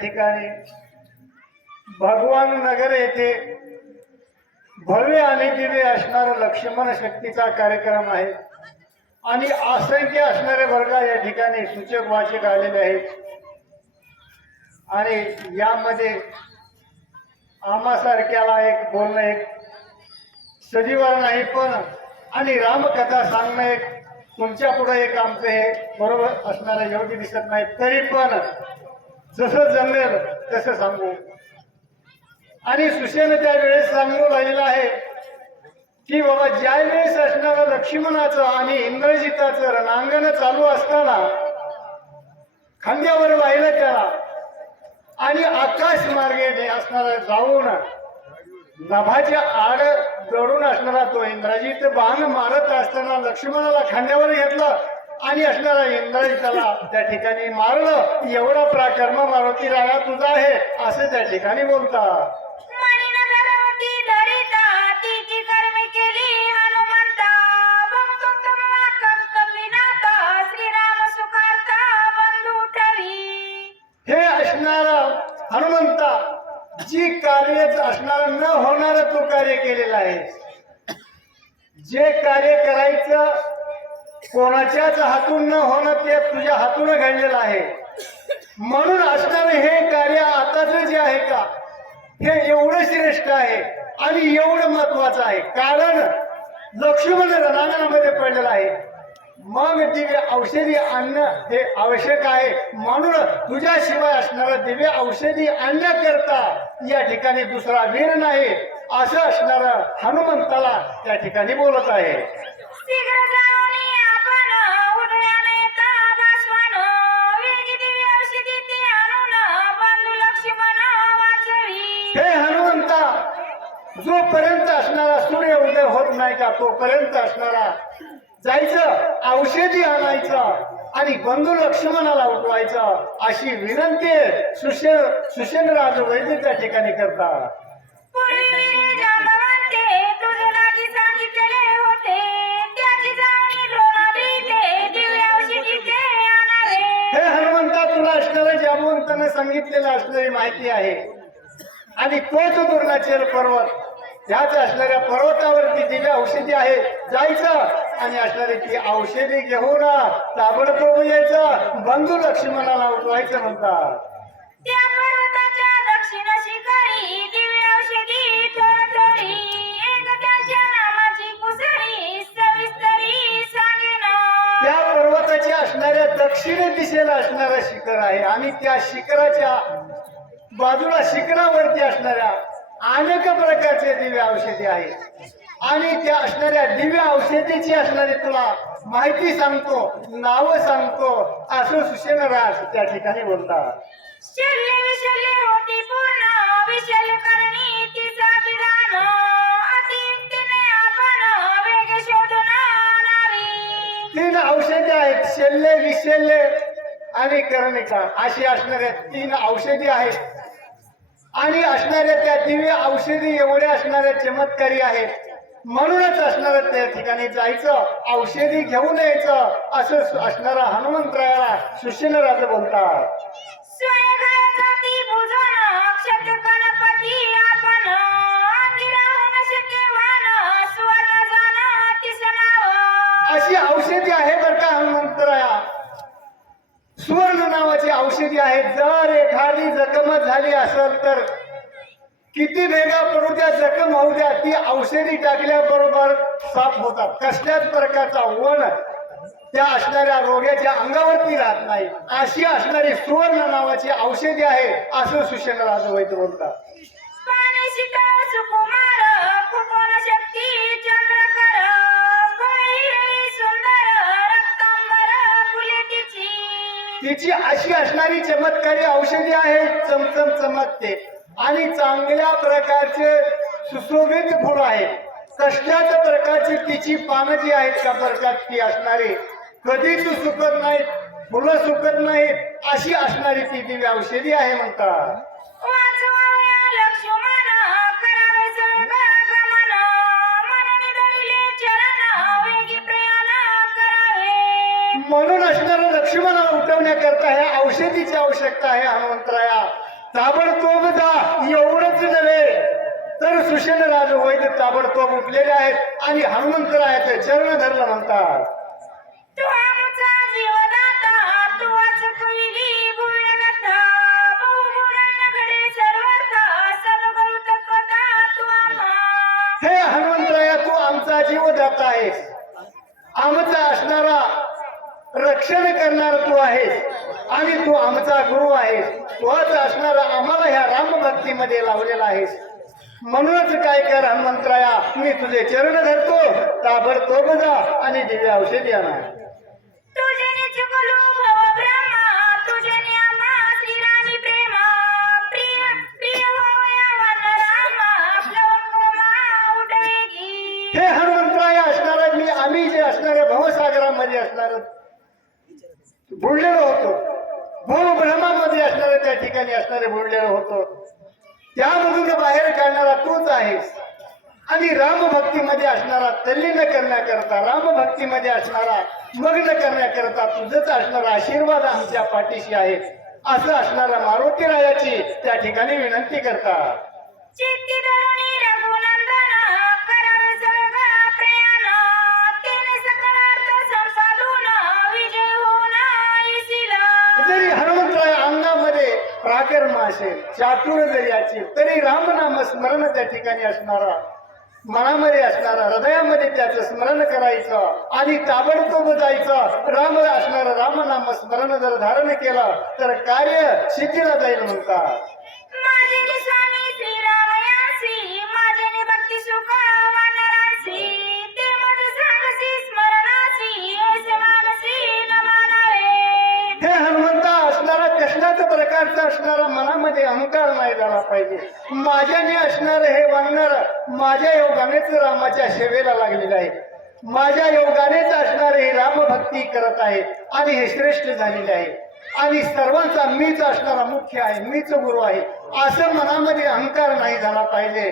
ठिकाणी भगवान नगर येथे भव्य आणि दिव्य असणारा लक्ष्मण शक्तीचा कार्यक्रम आहे. आणि असंख्य असणारे वर्ग या ठिकाणी सूचक वाचक आलेले आहेत. आणि यामध्ये आम्हासारख्याला एक बोलणं एक सजीवर नाही पण आणि रामकथा सांगणं एक तुमच्यापुढे एक आमचं हे बरोबर असणारं योग्य दिसत नाही तरी पण जसं जमेल तसं सांगू. आणि सुशेन त्यावेळेस सांगू लागलेलं आहे की बाबा ज्या वेळेस असणारं लक्ष्मणाचं आणि इंद्रजिताचं रणांगण चालू असताना खांद्यावर वाहिलं त्याला आणि आकाश मार्गे असणारा जाऊन नभाच्या आड जडून असणारा तो इंद्रजित बाण मारत असताना लक्ष्मणाला खांद्यावर घेतला. आणि असणारा इंद्रजिताला त्या ठिकाणी मारलं एवढा पराक्रम मारुती राया तुझा आहे असं त्या ठिकाणी बोलतात. हे असणार हनुमंता जी कार्य असणार न होणार तो कार्य केलेला आहे. जे कार्य करायचं कोणाच्याच हातून न होणं ते तुझ्या हातून घडलेलं आहे. म्हणून असणार हे कार्य आताच जे आहे का हे एवढं श्रेष्ठ आहे आणि एवढं महत्वाचं आहे. कारण लक्ष्मण रणांगणामध्ये पडलेलं आहे. मग दिव्य औषधी आणणं हे आवश्यक आहे. म्हणून तुझ्याशिवाय असणारं दिव्य औषधी आणण्याकरता या ठिकाणी दुसरा वीर नाही. असं असणारं हनुमंताला त्या ठिकाणी बोलत आहे. जोपर्यंत असणारा सूर्य उदय होत नाही का तोपर्यंत असणारा जायचं औषधी आणायचं आणि बंधू लक्ष्मणाला उठवायचं अशी विनंती सुशेन सुशेन राज वैद्य त्या ठिकाणी करतात हे हनुमंता तुला असणारं जामवंतानं सांगितलेलं असणारी माहिती आहे. आणि तोच दुर्गाचल पर्वत ह्याच असणाऱ्या पर्वतावरती दिव्य औषधी आहे जायचं. आणि असणारी ती औषधी घेऊन ताबडतोब यायचं. बंधू लक्ष्मणाला उठवायचं म्हणतात. त्या पर्वताच्या असणाऱ्या दक्षिण दिशेला असणारं शिखर आहे. आणि त्या शिखराच्या बाजूला शिखरावरती असणाऱ्या अनेक प्रकारचे दिव्य औषधी आहेत. आणि त्या असणाऱ्या दिव्य औषधीची असणारी तुला माहिती सांगतो नाव सांगतो असं सुशेन राज त्या ठिकाणी बोलतात. तीन औषधी आहेत शल्य विशल्य आणि कर्णिका अशी असणाऱ्या तीन औषधी आहेत. आणि असणाऱ्या त्या दिव्य औषधी एवढ्या असणाऱ्या चमत्कारी आहेत. म्हणूनच असणार त्या ठिकाणी जायचं औषधी घेऊन यायचं असं असणारा हनुमंतरायाला सुशील राजा बोलतात. आहे जर एखादी जखम झाली असेल तर किती भेगा पडू द्या जखम होऊ द्या ती औषधी टाकल्याबरोबर साफ होतात. कसल्याच प्रकारचा वण त्या असणाऱ्या रोग्याच्या अंगावरती राहत नाही. अशी असणारी सुवर्ण नावाची औषधी आहे असं सुशेन राजवैद्य बोलतात तिची अशी असणारी चमत्कारी औषधी आहे चमचम चमकते. आणि चांगल्या प्रकारचे सुशोभित फुल आहे कसल्याच प्रकारची तिची पानं जी आहेत त्या प्रकारची असणारी? कधीच सुकत नाहीत फुलं सुकत नाहीत अशी असणारी ती दिव्य औषधी आहे म्हणतात. लक्ष्मणाला उठवण्याकरता ह्या औषधीची आवश्यकता आहे हनुमंतराया ताबडतोब जा एवढंच नव्हे. तर सुशेन राज वैद्य ताबडतोब उठलेले आहेत आणि हनुमंतरायाचे चरण धरलं म्हणतात. तोच असणारा आम्हाला ह्या रामभक्तीमध्ये लावलेला आहेस म्हणूनच काय कर हनुमंतराया मी तुझे चरण धरतो ताबडतोब जा आणि दिव्य औषधी आणा तुझे चुकलो भव ब्रह्मा तुझे आम्हा श्रीरामी प्रेमा. प्रिय प्रिय होया वन रामा लवंगमा उठवेगी. हे हनुमंतराया असणारा मी आम्ही जे असणारे भवसागरामध्ये असणार बुडलेलो होतो. भू ब्रह्मामध्ये असणारे त्या ठिकाणी असणारे बोललेलं होतो. त्यामधून बाहेर काढणारा तूच आहेस आणि रामभक्तीमध्ये असणारा तल्लीन करण्याकरता रामभक्तीमध्ये असणारा मग्न करण्याकरता तुझंच असणारा आशीर्वाद आमच्या पाठीशी आहे. असं असणारा मारुती रायाची त्या ठिकाणी विनंती करतात. अंगामध्ये प्राकर्म असेल चातुर जरी असेल तरी रामनाम स्मरण त्या ठिकाणी असणारा मनामध्ये असणारा हृदयामध्ये त्याचं स्मरण करायचं आणि ताबडतोब जायचं. राम असणारं रामनाम स्मरण जर धारण केलं तर कार्य सिद्धीला जाईल म्हणतात. असणारा अहंकार नाही झाला पाहिजे. माझ्याने असणारं हे वानर माझ्या योगानेच रामाच्या सेवेला लागलेलं आहे. माझ्या योगानेच असणारे हे रामभक्ती करत आहे आणि हे श्रेष्ठ झालेले आहे. आणि सर्वांचा मीच असणारा मुख्य आहे मीच गुरु आहे. असं मनामध्ये अहंकार नाही झाला पाहिजे.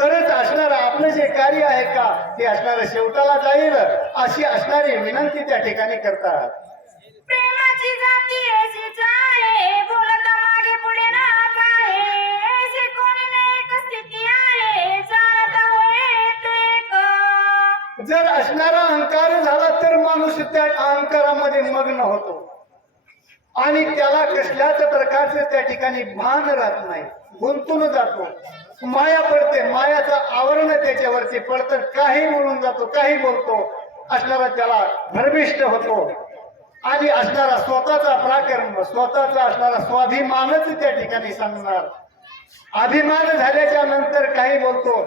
तरच असणारं आपलं जे कार्य आहे का ते असणारं शेवटाला जाईल अशी असणारी विनंती त्या ठिकाणी करतात. जर असणारा अहंकार झाला तर माणूस त्या अहंकारामध्ये मग्न होतो. आणि त्याला कसल्याच प्रकारचं त्या ठिकाणी भान राहत नाही. गुंतून जातो. माया पडते. मायाचं आवरण त्याच्यावरती पडतं. काही बोलून जातो काही बोलतो. असणारा त्याला भरमिष्ट होतो. आणि असणारा स्वतःचा पराक्रम स्वतःचा असणारा स्वाभिमानच त्या ठिकाणी सांगणार. अभिमान झाल्याच्यानंतर काही बोलतो.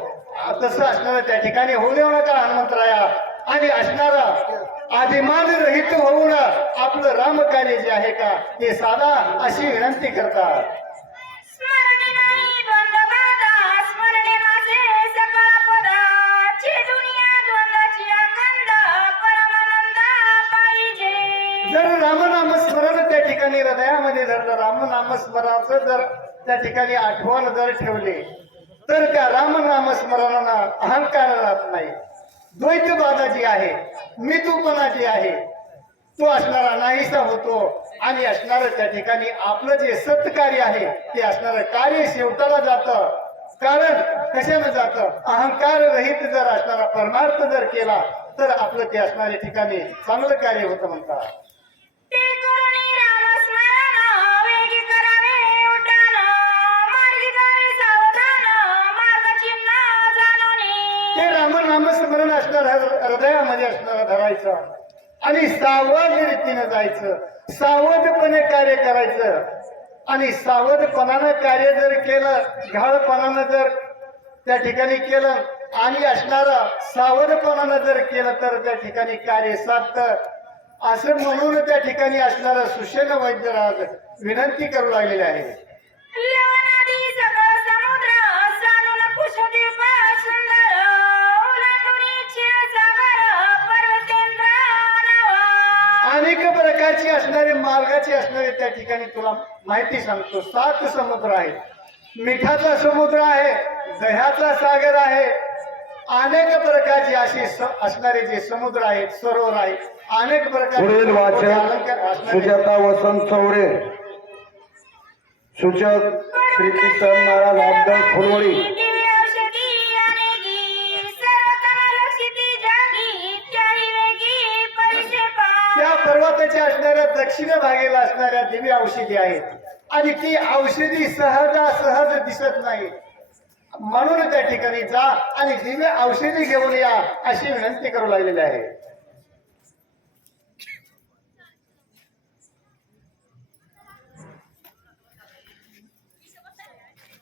तसं असणारं त्या ठिकाणी होऊ देऊ नका हनुमंतराया आणि असणारा अभिमान रहित होऊन आपलं रामकार्य जे आहे का ते साधा अशी विनंती करतात. जर रामनाम स्मरण त्या ठिकाणी हृदयामध्ये धरलं रामनाम स्मरणाचं जर त्या ठिकाणी आठवण जर ठेवले तर त्या राम स्मरणानं अहंकार राहत नाही. द्वैतबाधा जी आहे मितूपणा जी आहे तो असणारा नाहीसा होतो. आणि असणार त्या ठिकाणी आपलं जे सत्कार्य आहे ते असणारं कार्य शेवटाला जातं. कारण कशानं जातं? अहंकार रहित जर असणारा परमार्थ जर केला तर आपलं ते असणाऱ्या ठिकाणी चांगलं कार्य होतं म्हणतात. ते राम रामस्मरण असणार हृदयामध्ये असणारा धरायचा. आणि सावध रीतीनं जायचं. सावधपणे कार्य करायचं. आणि सावधपणानं कार्य जर केलं घाळपणानं जर त्या ठिकाणी केलं आणि असणारं सावधपणानं जर केलं तर त्या ठिकाणी कार्य साधतं. असं म्हणून त्या ठिकाणी असणारं वैद्य वैद्यराज विनंती करू लागलेले आहे मार्गाची असणारे त्या ठिकाणी तुला माहिती सांगतो. सात समुद्र आहेत. मिठाचा समुद्र आहे दह्याचा सागर आहे. अनेक प्रकारची अशी असणारे जे समुद्र आहेत सरोवर आहेत अनेक प्रकारचे सुजाता वसंत चौरे. सूचक प्रीतीसम महाराज अब्दल परिसेपा त्या पर्वताच्या असणाऱ्या दक्षिण भागेला असणाऱ्या दिव्य औषधी आहेत. आणि ती औषधी सहजासहज दिसत नाही. म्हणून त्या ठिकाणी जा आणि दिव्य औषधी घेऊन या अशी विनंती करू लागलेली आहे.